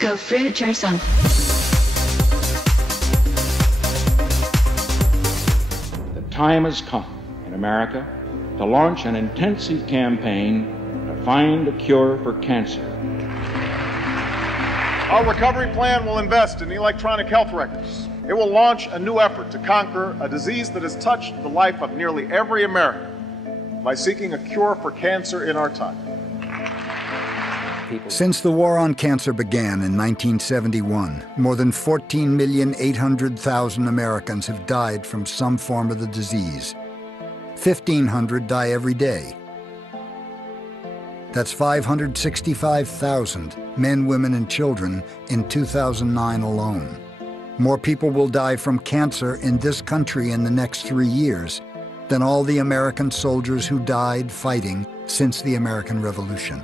Go fruit yourself. The time has come in America to launch an intensive campaign to find a cure for cancer. Our recovery plan will invest in electronic health records. It will launch a new effort to conquer a disease that has touched the life of nearly every American by seeking a cure for cancer in our time. Since the war on cancer began in 1971, more than 14,800,000 Americans have died from some form of the disease. 1,500 die every day. That's 565,000 men, women, and children in 2009 alone. More people will die from cancer in this country in the next 3 years than all the American soldiers who died fighting since the American Revolution.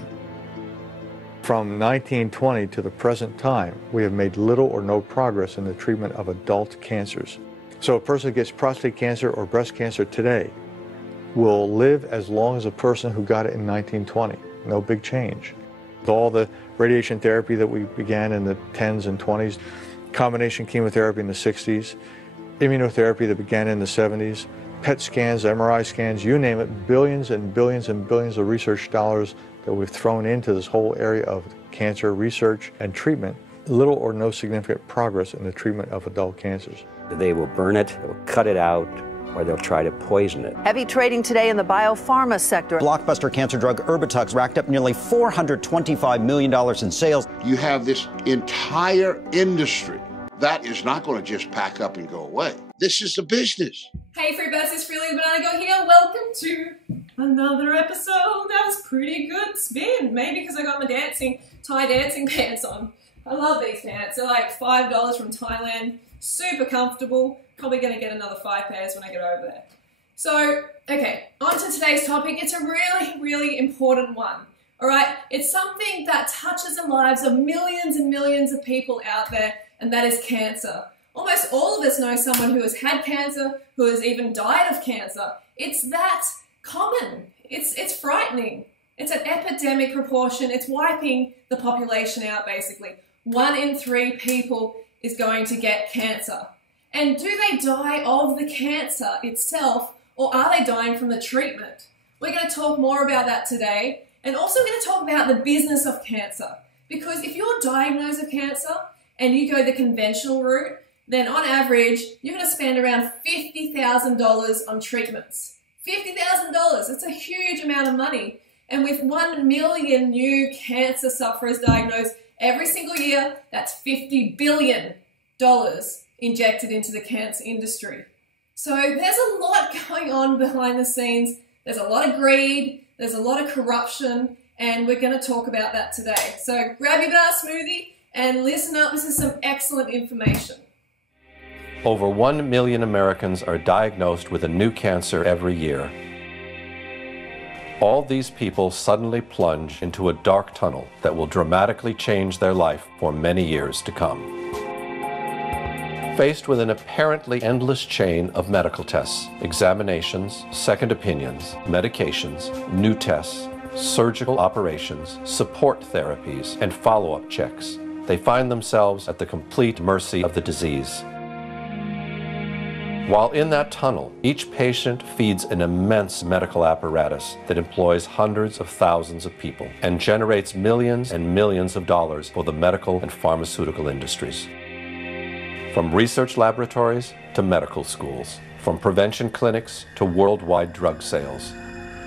From 1920 to the present time, we have made little or no progress in the treatment of adult cancers. So a person who gets prostate cancer or breast cancer today will live as long as a person who got it in 1920. No big change. With all the radiation therapy that we began in the 10s and 20s, combination chemotherapy in the 60s, immunotherapy that began in the 70s, PET scans, MRI scans, you name it, billions and billions and billions of research dollars that we've thrown into this whole area of cancer research and treatment, little or no significant progress in the treatment of adult cancers. They will burn it, they will cut it out, or they'll try to poison it. Heavy trading today in the biopharma sector. Blockbuster cancer drug Erbitux racked up nearly $425 million in sales. You have this entire industry that is not going to just pack up and go away. This is the business. Hey Freebirds, it's Freely the Banana Girl here. Welcome to another episode. That was pretty good spin. Maybe because I got my Thai dancing pants on. I love these pants. They're like $5 from Thailand. Super comfortable. Probably going to get another 5 pairs when I get over there. So, okay, on to today's topic. It's a really, really important one. All right, it's something that touches the lives of millions and millions of people out there, and that is cancer. Almost all of us know someone who has had cancer, who has even died of cancer. It's that common. It's frightening. It's an epidemic proportion. It's wiping the population out, basically. 1 in 3 people is going to get cancer. And do they die of the cancer itself, or are they dying from the treatment? We're going to talk more about that today. And also we're going to talk about the business of cancer. Because if you're diagnosed with cancer and you go the conventional route, then on average, you're going to spend around $50,000 on treatments. $50,000, it's a huge amount of money. And with 1 million new cancer sufferers diagnosed every single year, that's $50 billion injected into the cancer industry. So there's a lot going on behind the scenes. There's a lot of greed, there's a lot of corruption, and we're going to talk about that today. So grab your banana smoothie and listen up. This is some excellent information. Over 1 million Americans are diagnosed with a new cancer every year. All these people suddenly plunge into a dark tunnel that will dramatically change their life for many years to come. Faced with an apparently endless chain of medical tests, examinations, second opinions, medications, new tests, surgical operations, support therapies, and follow-up checks, they find themselves at the complete mercy of the disease. While in that tunnel, each patient feeds an immense medical apparatus that employs hundreds of thousands of people and generates millions and millions of dollars for the medical and pharmaceutical industries. From research laboratories to medical schools, from prevention clinics to worldwide drug sales.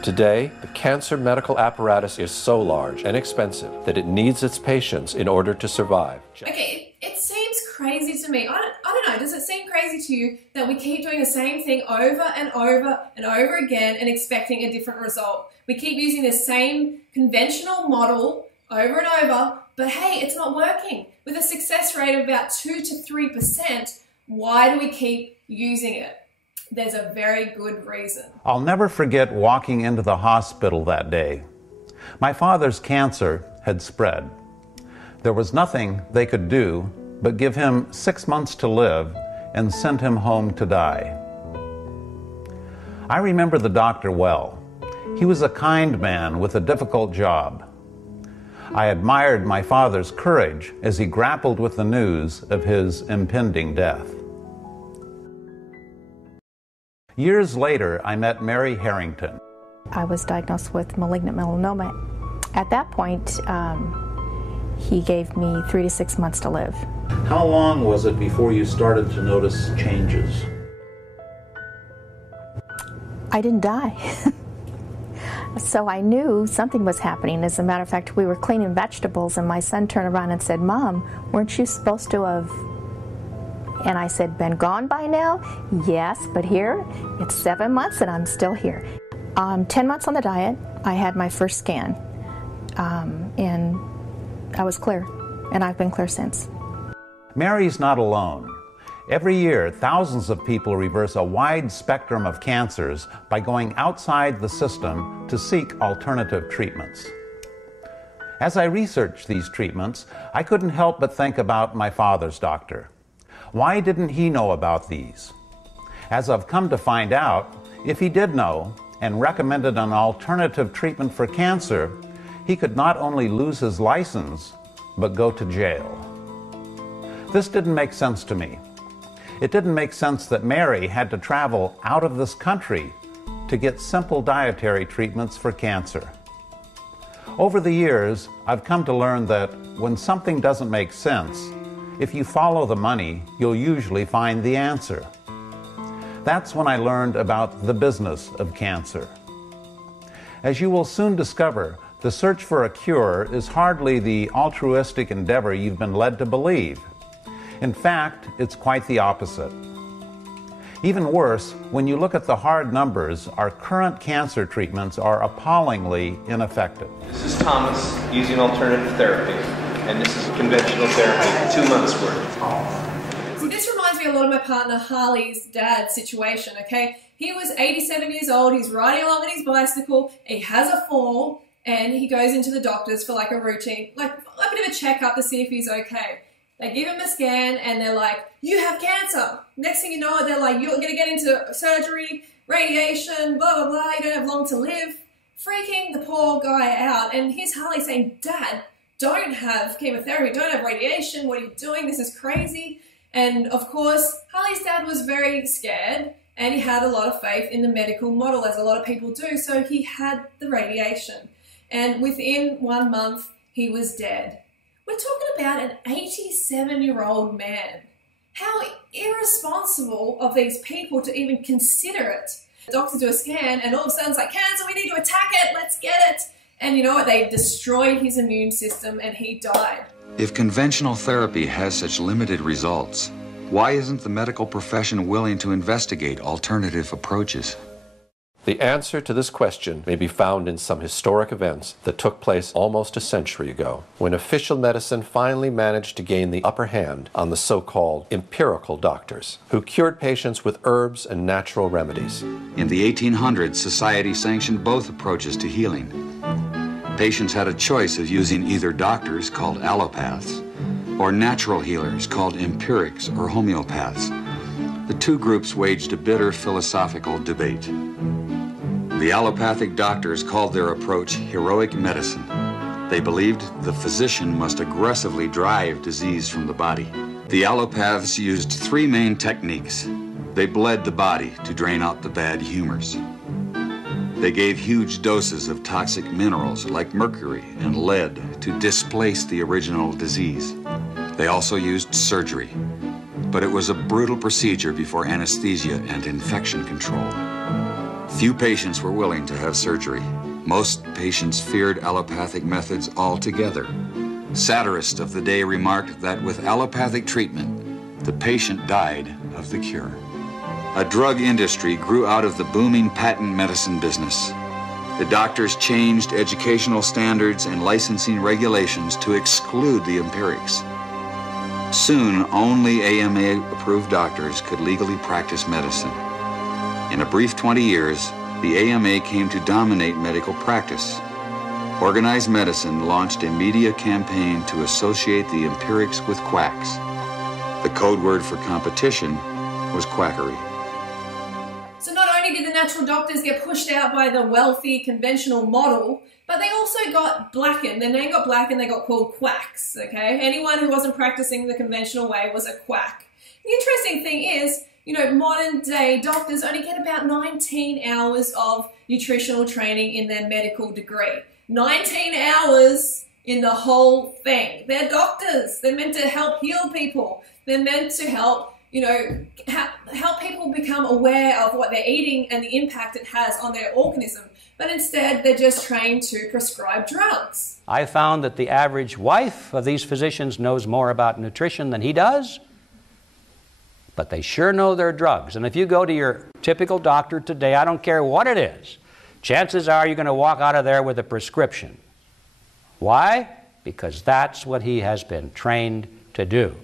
Today, the cancer medical apparatus is so large and expensive that it needs its patients in order to survive. Okay, it seems crazy to me. I don't know, does it seem crazy to you that we keep doing the same thing over and over and over again and expecting a different result? We keep using the same conventional model over and over, but hey, it's not working. With a success rate of about 2 to 3%, why do we keep using it? There's a very good reason. I'll never forget walking into the hospital that day. My father's cancer had spread. There was nothing they could do but give him 6 months to live and send him home to die. I remember the doctor well. He was a kind man with a difficult job. I admired my father's courage as he grappled with the news of his impending death. Years later, I met Mary Harrington. I was diagnosed with malignant melanoma. At that point, he gave me 3 to 6 months to live. How long was it before you started to notice changes? I didn't die. So I knew something was happening. As a matter of fact, we were cleaning vegetables and my son turned around and said, "Mom, weren't you supposed to have..." And I said, "Been gone by now?" "Yes, but here, it's 7 months and I'm still here." 10 months on the diet, I had my first scan, and I was clear, and I've been clear since. Mary's not alone. Every year, thousands of people reverse a wide spectrum of cancers by going outside the system to seek alternative treatments. As I researched these treatments, I couldn't help but think about my father's doctor. Why didn't he know about these? As I've come to find out, if he did know and recommended an alternative treatment for cancer, he could not only lose his license, but go to jail. This didn't make sense to me. It didn't make sense that Mary had to travel out of this country to get simple dietary treatments for cancer. Over the years, I've come to learn that when something doesn't make sense, if you follow the money, you'll usually find the answer. That's when I learned about the business of cancer. As you will soon discover, the search for a cure is hardly the altruistic endeavor you've been led to believe. In fact, it's quite the opposite. Even worse, when you look at the hard numbers, our current cancer treatments are appallingly ineffective. This is Thomas using alternative therapy, and this is conventional therapy, 2 months worth. See, this reminds me a lot of my partner Harley's dad's situation, okay? He was 87 years old, he's riding along on his bicycle, he has a fall, and he goes into the doctors for like a routine, like a bit of a checkup to see if he's okay. They give him a scan and they're like, "You have cancer." Next thing you know, they're like, "You're going to get into surgery, radiation, blah, blah, blah. You don't have long to live." Freaking the poor guy out. And here's Harley saying, "Dad, don't have chemotherapy, don't have radiation. What are you doing? This is crazy." And of course, Harley's dad was very scared and he had a lot of faith in the medical model, as a lot of people do. So he had the radiation. And within 1 month, he was dead. We're talking about an 87-year-old man. How irresponsible of these people to even consider it. The doctors do a scan and all of a sudden it's like, "Cancer, we need to attack it, let's get it." And you know what? They destroyed his immune system and he died. If conventional therapy has such limited results, why isn't the medical profession willing to investigate alternative approaches? The answer to this question may be found in some historic events that took place almost a century ago, when official medicine finally managed to gain the upper hand on the so-called empirical doctors, who cured patients with herbs and natural remedies. In the 1800s, society sanctioned both approaches to healing. Patients had a choice of using either doctors, called allopaths, or natural healers, called empirics or homeopaths. The two groups waged a bitter philosophical debate. The allopathic doctors called their approach heroic medicine. They believed the physician must aggressively drive disease from the body. The allopaths used 3 main techniques. They bled the body to drain out the bad humors. They gave huge doses of toxic minerals like mercury and lead to displace the original disease. They also used surgery, but it was a brutal procedure before anesthesia and infection control. Few patients were willing to have surgery. Most patients feared allopathic methods altogether. Satirists of the day remarked that with allopathic treatment, the patient died of the cure. A drug industry grew out of the booming patent medicine business. The doctors changed educational standards and licensing regulations to exclude the empirics. Soon, only AMA-approved doctors could legally practice medicine. In a brief 20 years, the AMA came to dominate medical practice. Organized Medicine launched a media campaign to associate the empirics with quacks. The code word for competition was quackery. So not only did the natural doctors get pushed out by the wealthy conventional model, but they also got blackened. Their name got blackened, they got called quacks, okay? Anyone who wasn't practicing the conventional way was a quack. The interesting thing is, you know, modern day doctors only get about 19 hours of nutritional training in their medical degree. 19 hours in the whole thing. They're doctors. They're meant to help heal people. They're meant to help, you know, help people become aware of what they're eating and the impact it has on their organism. But instead, they're just trained to prescribe drugs. I found that the average wife of these physicians knows more about nutrition than he does, but they sure know their drugs. And if you go to your typical doctor today, I don't care what it is, chances are you're going to walk out of there with a prescription. Why? Because that's what he has been trained to do.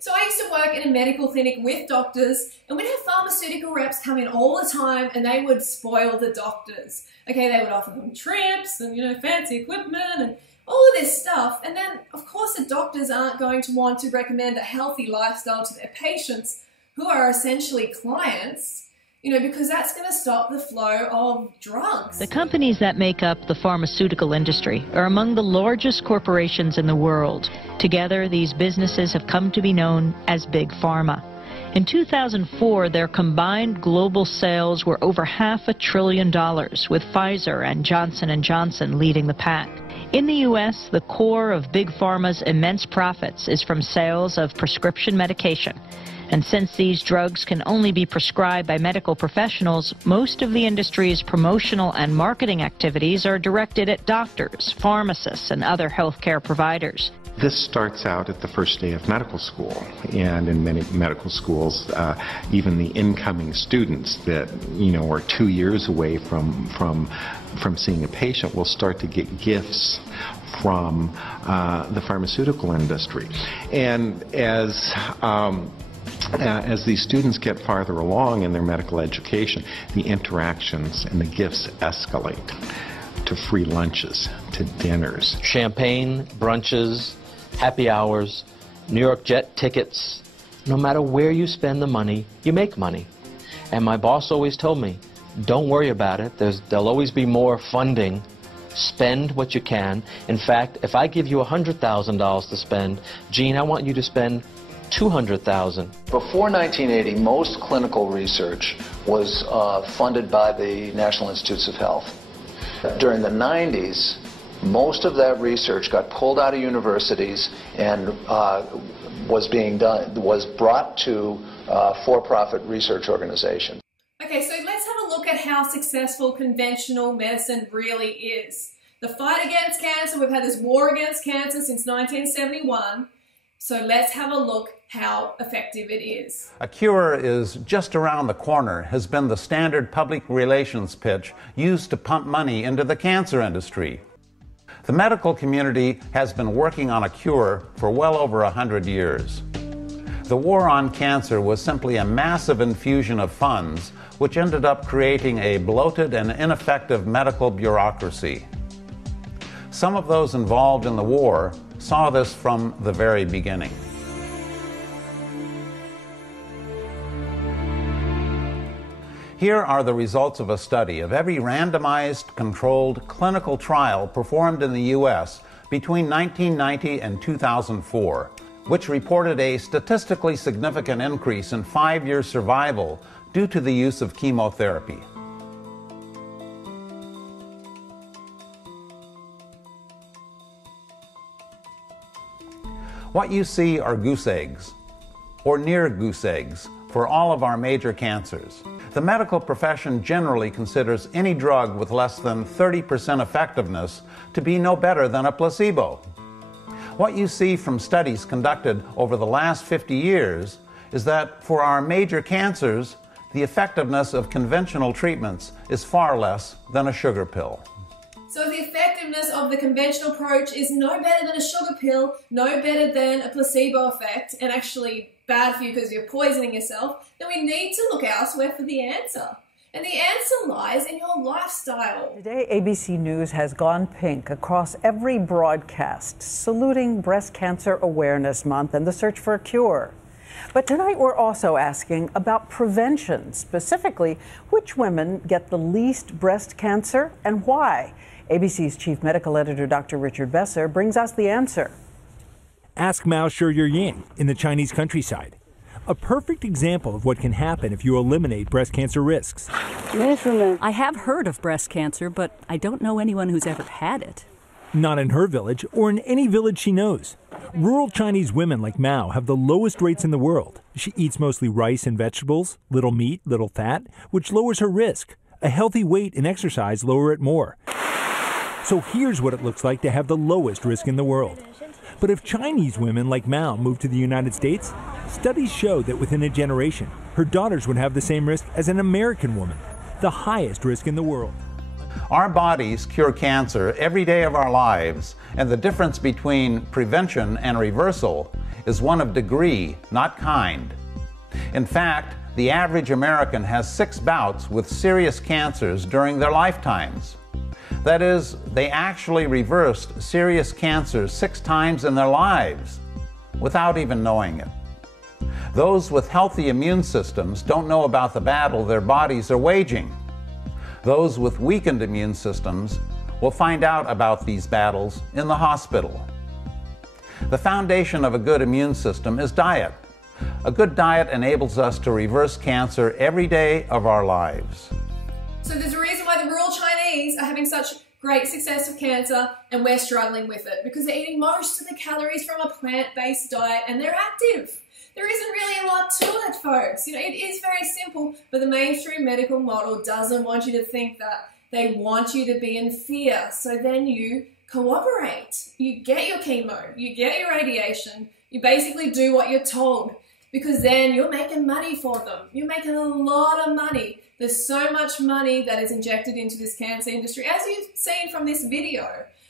So I used to work in a medical clinic with doctors, and we'd have pharmaceutical reps come in all the time, and they would spoil the doctors. Okay, they would offer them trips and, you know, fancy equipment and all of this stuff. And then, of course, the doctors aren't going to want to recommend a healthy lifestyle to their patients, who are essentially clients, you know, because that's going to stop the flow of drugs. The companies that make up the pharmaceutical industry are among the largest corporations in the world. Together, these businesses have come to be known as Big Pharma. In 2004, their combined global sales were over $500 billion, with Pfizer and Johnson & Johnson leading the pack. In the U.S., the core of Big Pharma's immense profits is from sales of prescription medication. And since these drugs can only be prescribed by medical professionals, most of the industry's promotional and marketing activities are directed at doctors, pharmacists, and other healthcare providers. This starts out at the first day of medical school, and in many medical schools, even the incoming students that, you know, are 2 years away from seeing a patient will start to get gifts from the pharmaceutical industry. And as these students get farther along in their medical education, the interactions and the gifts escalate to free lunches, to dinners. Champagne, brunches, happy hours, New York jet tickets. No matter where you spend the money, you make money. And my boss always told me, don't worry about it. There'll always be more funding. Spend what you can. In fact, if I give you $100,000 to spend, Gene, I want you to spend $200,000. Before 1980, most clinical research was funded by the National Institutes of Health. During the 90s, most of that research got pulled out of universities and was brought to for-profit research organizations. Okay, so let's have a look at how successful conventional medicine really is. The fight against cancer, we've had this war against cancer since 1971. So let's have a look how effective it is. A cure is just around the corner has been the standard public relations pitch used to pump money into the cancer industry. The medical community has been working on a cure for well over 100 years. The war on cancer was simply a massive infusion of funds, which ended up creating a bloated and ineffective medical bureaucracy. Some of those involved in the war saw this from the very beginning. Here are the results of a study of every randomized, controlled clinical trial performed in the U.S. between 1990 and 2004, which reported a statistically significant increase in 5-year survival due to the use of chemotherapy. What you see are goose eggs, or near goose eggs, for all of our major cancers. The medical profession generally considers any drug with less than 30% effectiveness to be no better than a placebo. What you see from studies conducted over the last 50 years is that for our major cancers, the effectiveness of conventional treatments is far less than a sugar pill. So if the effectiveness of the conventional approach is no better than a sugar pill, no better than a placebo effect, and actually bad for you because you're poisoning yourself, then we need to look elsewhere for the answer. And the answer lies in your lifestyle. Today, ABC News has gone pink across every broadcast, saluting Breast Cancer Awareness Month and the search for a cure. But tonight we're also asking about prevention, specifically which women get the least breast cancer and why. ABC's chief medical editor, Dr. Richard Besser, brings us the answer. Ask Mao Shi-Ying in the Chinese countryside. A perfect example of what can happen if you eliminate breast cancer risks. I have heard of breast cancer, but I don't know anyone who's ever had it. Not in her village or in any village she knows. Rural Chinese women like Mao have the lowest rates in the world. She eats mostly rice and vegetables, little meat, little fat, which lowers her risk. A healthy weight and exercise lower it more. So here's what it looks like to have the lowest risk in the world. But if Chinese women like Mao move to the United States, studies show that within a generation, her daughters would have the same risk as an American woman, the highest risk in the world. Our bodies cure cancer every day of our lives, and the difference between prevention and reversal is one of degree, not kind. In fact, the average American has 6 bouts with serious cancers during their lifetimes. That is, they actually reversed serious cancers 6 times in their lives without even knowing it. Those with healthy immune systems don't know about the battle their bodies are waging. Those with weakened immune systems will find out about these battles in the hospital. The foundation of a good immune system is diet. A good diet enables us to reverse cancer every day of our lives. So there's a reason why the rural Chinese are having such great success with cancer and we're struggling with it, because they're eating most of the calories from a plant-based diet and they're active. There isn't really a lot to it, folks. You know, it is very simple, but the mainstream medical model doesn't want you to think that. They want you to be in fear. So then you cooperate. You get your chemo, you get your radiation, you basically do what you're told, because then you're making money for them. You're making a lot of money. There's so much money that is injected into this cancer industry, as you've seen from this video.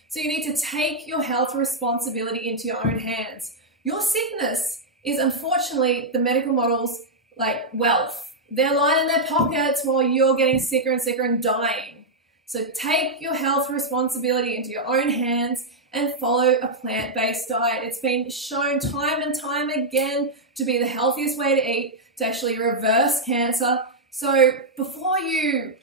So you need to take your health responsibility into your own hands. Your sickness is unfortunately the medical model's like wealth. They're lining their pockets while you're getting sicker and sicker and dying. So take your health responsibility into your own hands and follow a plant-based diet. It's been shown time and time again to be the healthiest way to eat, to actually reverse cancer. So before you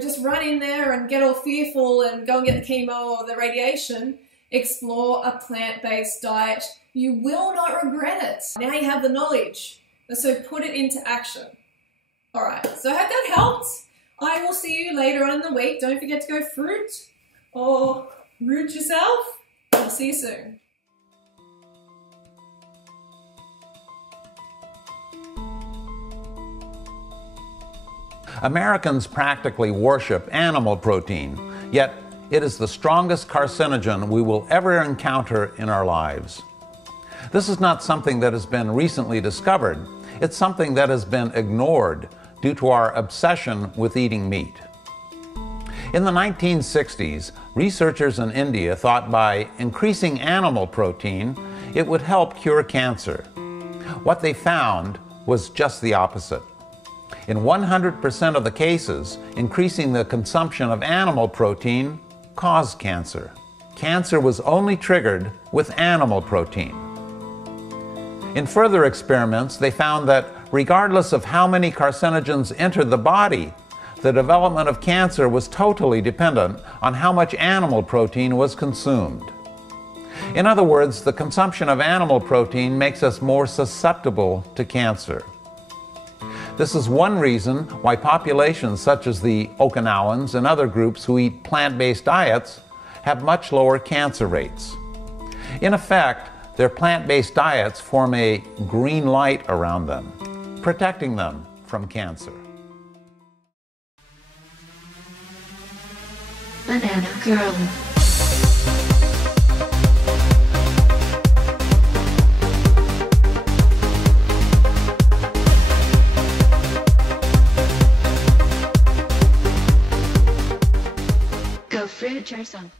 just run in there and get all fearful and go and get the chemo or the radiation, explore a plant-based diet. You will not regret it. Now you have the knowledge, so put it into action. All right, so I hope that helped. I will see you later on in the week. Don't forget to go fruit or root yourself. I'll see you soon. Americans practically worship animal protein, yet it is the strongest carcinogen we will ever encounter in our lives. This is not something that has been recently discovered. It's something that has been ignored due to our obsession with eating meat. In the 1960s, researchers in India thought by increasing animal protein, it would help cure cancer. What they found was just the opposite. In 100% of the cases, increasing the consumption of animal protein caused cancer. Cancer was only triggered with animal protein. In further experiments, they found that regardless of how many carcinogens entered the body, the development of cancer was totally dependent on how much animal protein was consumed. In other words, the consumption of animal protein makes us more susceptible to cancer. This is one reason why populations such as the Okinawans and other groups who eat plant-based diets have much lower cancer rates. In effect, their plant-based diets form a green light around them, protecting them from cancer. Banana Girl. Go fruit yourself.